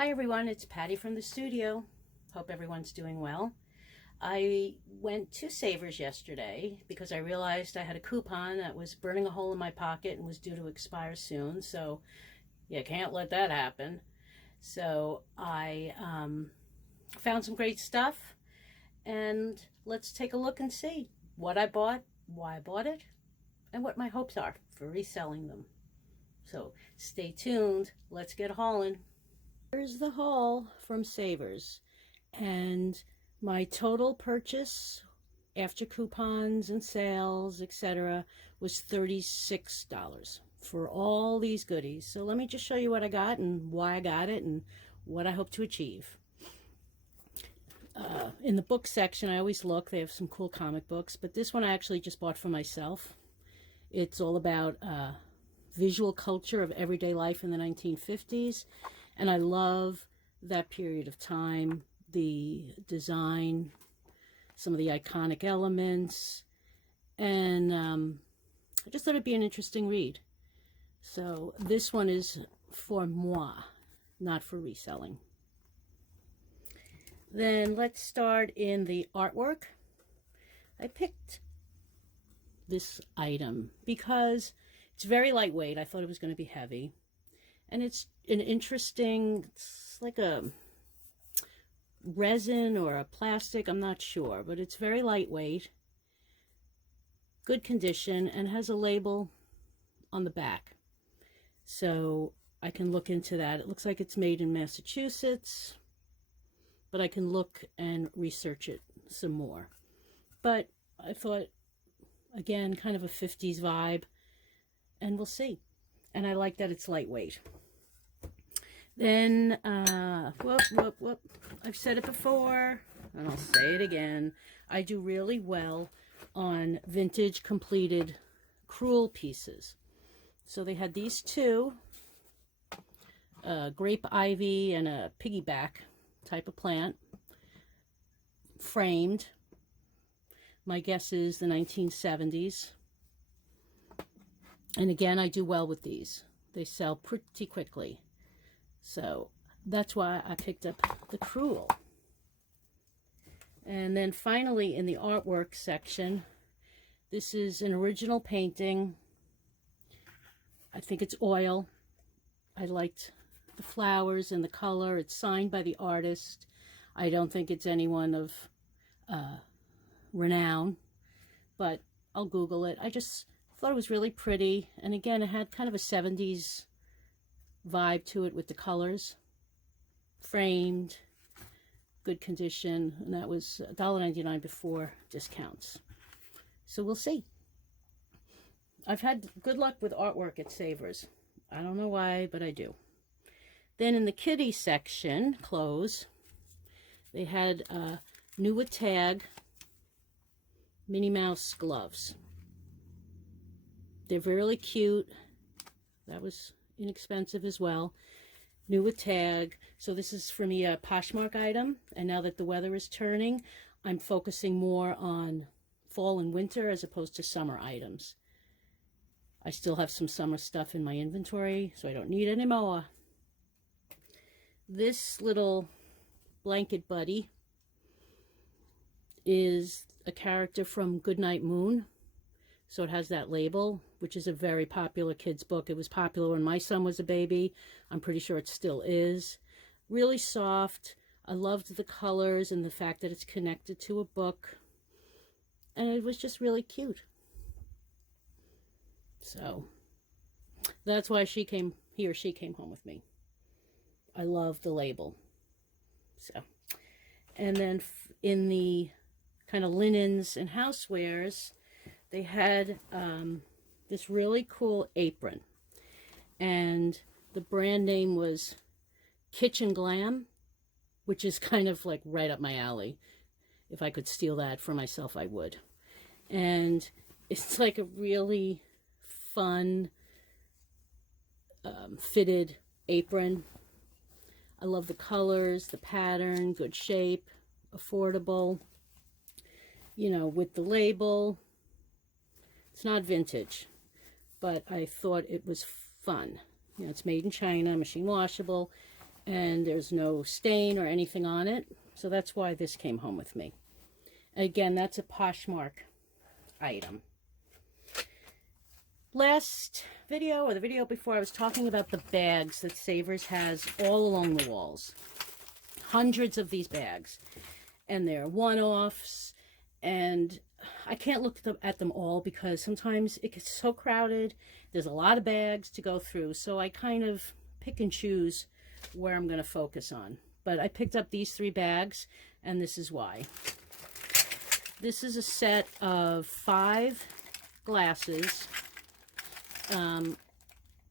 Hi everyone, it's Patty from the studio. Hope everyone's doing well. I went to SAVERS yesterday because I realized I had a coupon that was burning a hole in my pocket and was due to expire soon, so you can't let that happen. So I found some great stuff, and let's take a look and see what I bought, why I bought it, and what my hopes are for reselling them. So stay tuned, let's get hauling. Here's the haul from SAVERS, and my total purchase after coupons and sales, etc., was $36 for all these goodies. So let me just show you what I got and why I got it and what I hope to achieve. In the book section, I always look. They have some cool comic books, but this one I actually just bought for myself. It's all about visual culture of everyday life in the 1950s. And I love that period of time, the design, some of the iconic elements, and I just thought it'd be an interesting read. So this one is for moi, not for reselling. Then let's start in the artwork. I picked this item because it's very lightweight. I thought it was going to be heavy. And it's an interesting, it's like a resin or a plastic, I'm not sure, but it's very lightweight, good condition, and has a label on the back. So I can look into that. It looks like it's made in Massachusetts, but I can look and research it some more. But I thought, again, kind of a 50s vibe, and we'll see. And I like that it's lightweight. Then, I've said it before, and I'll say it again. I do really well on vintage completed crewel pieces. So they had these two, grape ivy and a piggyback type of plant, framed. My guess is the 1970s. And again, I do well with these. They sell pretty quickly. So that's why I picked up the crewel. And then finally in the artwork section, this is an original painting. I think it's oil. I liked the flowers and the color. It's signed by the artist. I don't think it's anyone of renown, but I'll Google it. I just thought it was really pretty, and again, it had kind of a 70s vibe to it with the colors. Framed, good condition, and that was $1.99 before discounts. So we'll see. I've had good luck with artwork at SAVERS. I don't know why, but I do. Then in the kitty section, clothes, they had new with tag Minnie Mouse gloves. They're really cute. That was inexpensive as well. New with tag. So this is for me a Poshmark item. And now that the weather is turning, I'm focusing more on fall and winter as opposed to summer items. I still have some summer stuff in my inventory, so I don't need any more. This little blanket buddy is a character from Goodnight Moon. So it has that label, which is a very popular kids book. It was popular when my son was a baby. I'm pretty sure it still is. Really soft. I loved the colors and the fact that it's connected to a book. And it was just really cute. So that's why he or she came home with me. I love the label. So, and then in the kind of linens and housewares, they had this really cool apron, and the brand name was Kitchen Glam, which is kind of like right up my alley. If I could steal that for myself, I would. And it's like a really fun fitted apron. I love the colors, the pattern, good shape, affordable, you know, with the label. It's not vintage, but I thought it was fun. You know, it's made in China, machine washable, and there's no stain or anything on it. So that's why this came home with me. Again, that's a Poshmark item. Last video, or the video before, I was talking about the bags that Savers has all along the walls. Hundreds of these bags. And they're one-offs. And I can't look at them all because sometimes it gets so crowded. There's a lot of bags to go through. So I kind of pick and choose where I'm going to focus on. But I picked up these 3 bags, and this is why. This is a set of 5 glasses.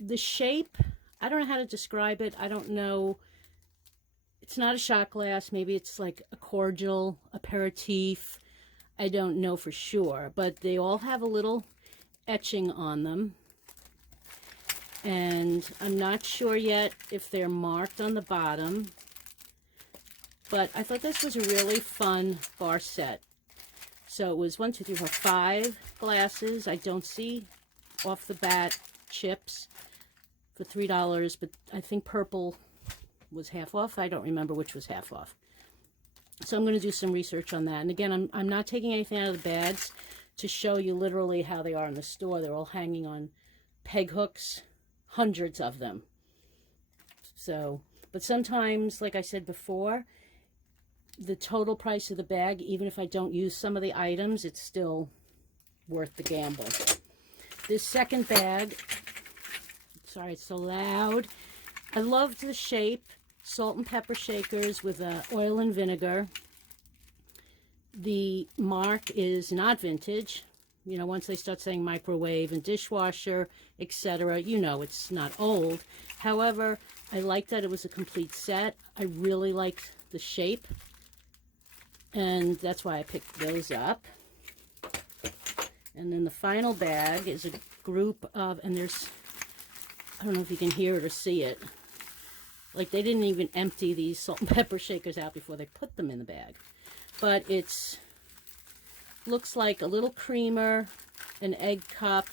The shape, I don't know how to describe it. I don't know. It's not a shot glass. Maybe it's like a cordial, aperitif. I don't know for sure. But they all have a little etching on them. And I'm not sure yet if they're marked on the bottom. But I thought this was a really fun bar set. So it was 1, 2, 3, 4, 5 glasses. I don't see off the bat chips for $3, but I think purple was half off. I don't remember which was half off. So I'm going to do some research on that. And again, I'm not taking anything out of the bags to show you literally how they are in the store. They're all hanging on peg hooks, hundreds of them. So, but sometimes, like I said before, the total price of the bag, even if I don't use some of the items, it's still worth the gamble. This second bag, sorry it's so loud. I loved the shape. Salt and pepper shakers with oil and vinegar. The mark is not vintage. You know, once they start saying microwave and dishwasher, etc., you know it's not old. However, I liked that it was a complete set. I really liked the shape. And that's why I picked those up. And then the final bag is a group of, and there's, I don't know if you can hear it or see it. Like they didn't even empty these salt and pepper shakers out before they put them in the bag. But it's, looks like a little creamer, an egg cup,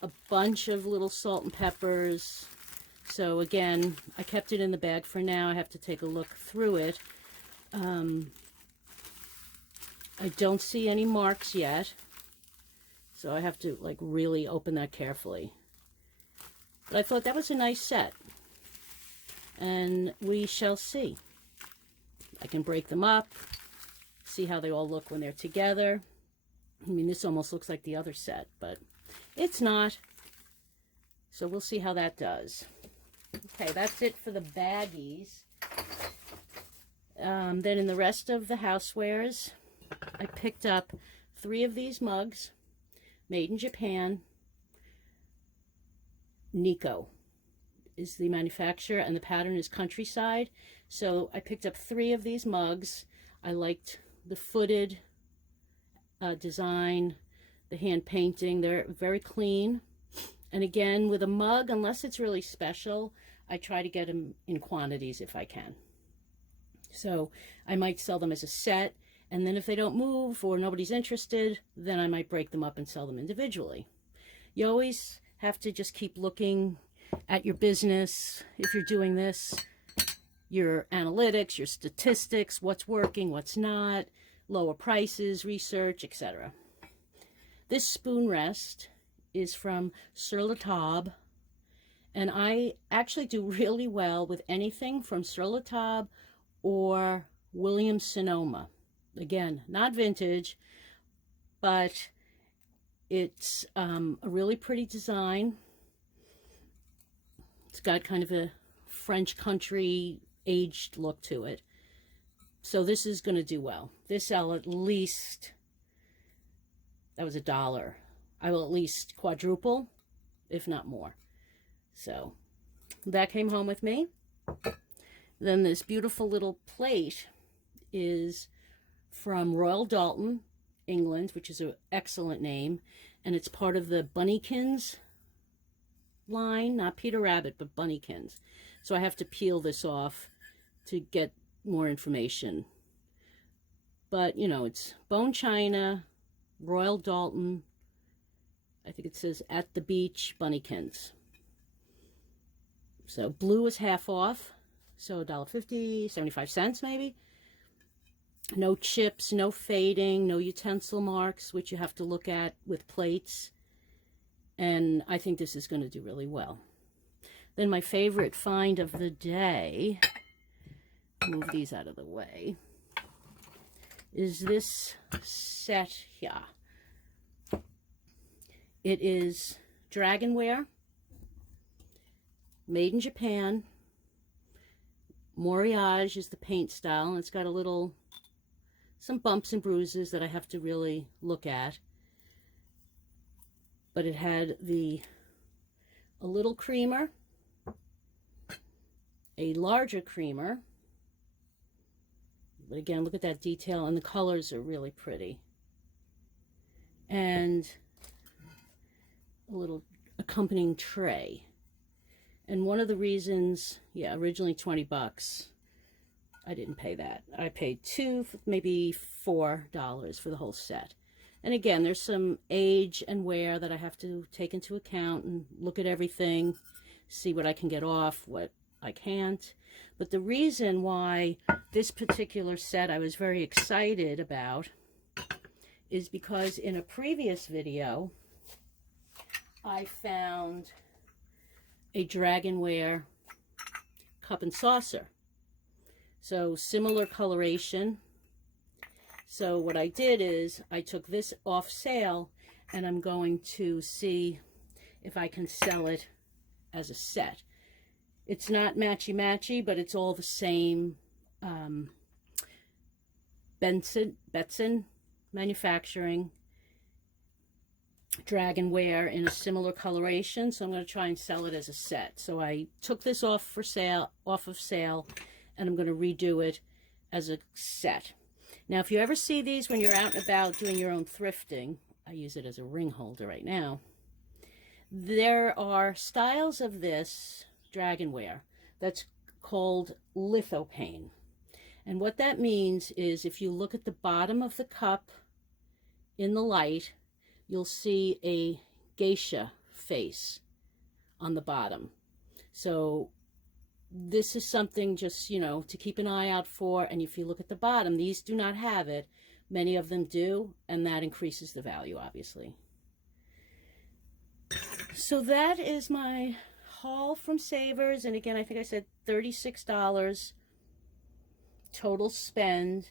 a bunch of little salt and peppers. So again, I kept it in the bag for now. I have to take a look through it. I don't see any marks yet, so I have to like really open that carefully. But I thought that was a nice set, and we shall see. I can break them up, see how they all look when they're together. I mean, this almost looks like the other set, but it's not. So we'll see how that does. Okay, that's it for the baggies. Then in the rest of the housewares, I picked up 3 of these mugs, made in Japan. Nico is the manufacturer, and the pattern is Countryside. So I picked up 3 of these mugs. I liked the footed design, the hand painting. They're very clean. And again, with a mug, unless it's really special, I try to get them in quantities if I can. So I might sell them as a set, and then if they don't move or nobody's interested, then I might break them up and sell them individually. You always have to just keep looking at your business. If you're doing this, your analytics, your statistics, what's working, what's not, lower prices, research, etc. This spoon rest is from Sur La Table, and I actually do really well with anything from Sur La Table or Williams-Sonoma. Again, not vintage, but it's a really pretty design. It's got kind of a French country aged look to it. So this is going to do well. This I'll at least, that was $1. I will at least quadruple, if not more. So that came home with me. Then this beautiful little plate is from Royal Dalton, England, which is an excellent name. And it's part of the Bunnykins line, not Peter Rabbit, but Bunnykins. So I have to peel this off to get more information. But, you know, it's bone china, Royal Dalton. I think it says at the beach, Bunnykins. So blue is half off, so $1.50, 75 cents maybe. No chips, no fading, no utensil marks, which you have to look at with plates. And I think this is going to do really well. Then my favorite find of the day, move these out of the way, is this set here. It is dragonware, made in Japan. Moriage is the paint style, and it's got some bumps and bruises that I have to really look at. But it had a little creamer, a larger creamer, but again, look at that detail, and the colors are really pretty. And a little accompanying tray. And one of the reasons, yeah, originally 20 bucks. I didn't pay that. I paid $2, maybe $4 for the whole set. And again, there's some age and wear that I have to take into account and look at everything, see what I can get off, what I can't. But the reason why this particular set I was very excited about is because in a previous video, I found a dragonware cup and saucer. So similar coloration. So what I did is I took this off sale, and I'm going to see if I can sell it as a set. It's not matchy-matchy, but it's all the same Betson manufacturing dragonware in a similar coloration. So I'm going to try and sell it as a set. So I took this off of sale, and I'm going to redo it as a set. Now, if you ever see these when you're out and about doing your own thrifting, I use it as a ring holder right now. There are styles of this dragonware that's called lithopane. And what that means is if you look at the bottom of the cup in the light, you'll see a geisha face on the bottom. So this is something just, to keep an eye out for. And if you look at the bottom, these do not have it. Many of them do, and that increases the value, obviously. So that is my haul from Savers. And again, I think I said $36 total spend.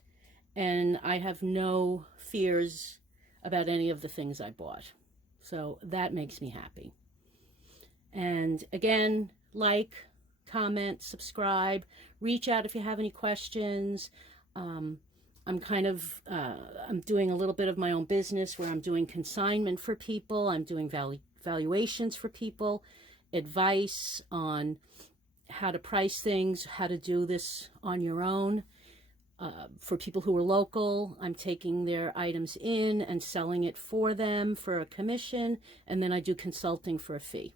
And I have no fears about any of the things I bought. So that makes me happy. And again, like, comment, subscribe, reach out if you have any questions. I'm doing a little bit of my own business where I'm doing consignment for people. I'm doing valuations for people, advice on how to price things, how to do this on your own. For people who are local, I'm taking their items in and selling it for them for a commission, and then I do consulting for a fee.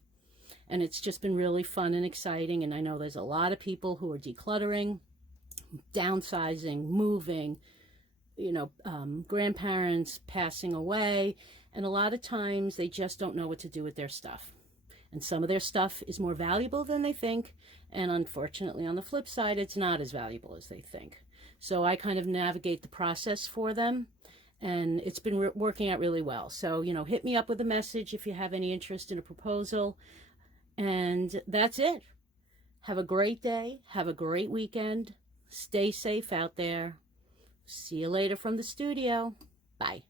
And it's just been really fun and exciting, and I know there's a lot of people who are decluttering, downsizing, moving, grandparents passing away, and a lot of times they just don't know what to do with their stuff. And some of their stuff is more valuable than they think, and unfortunately on the flip side, it's not as valuable as they think. So I kind of navigate the process for them, and it's been working out really well. So, hit me up with a message if you have any interest in a proposal. And that's it. Have a great day. Have a great weekend. Stay safe out there. See you later from the studio. Bye.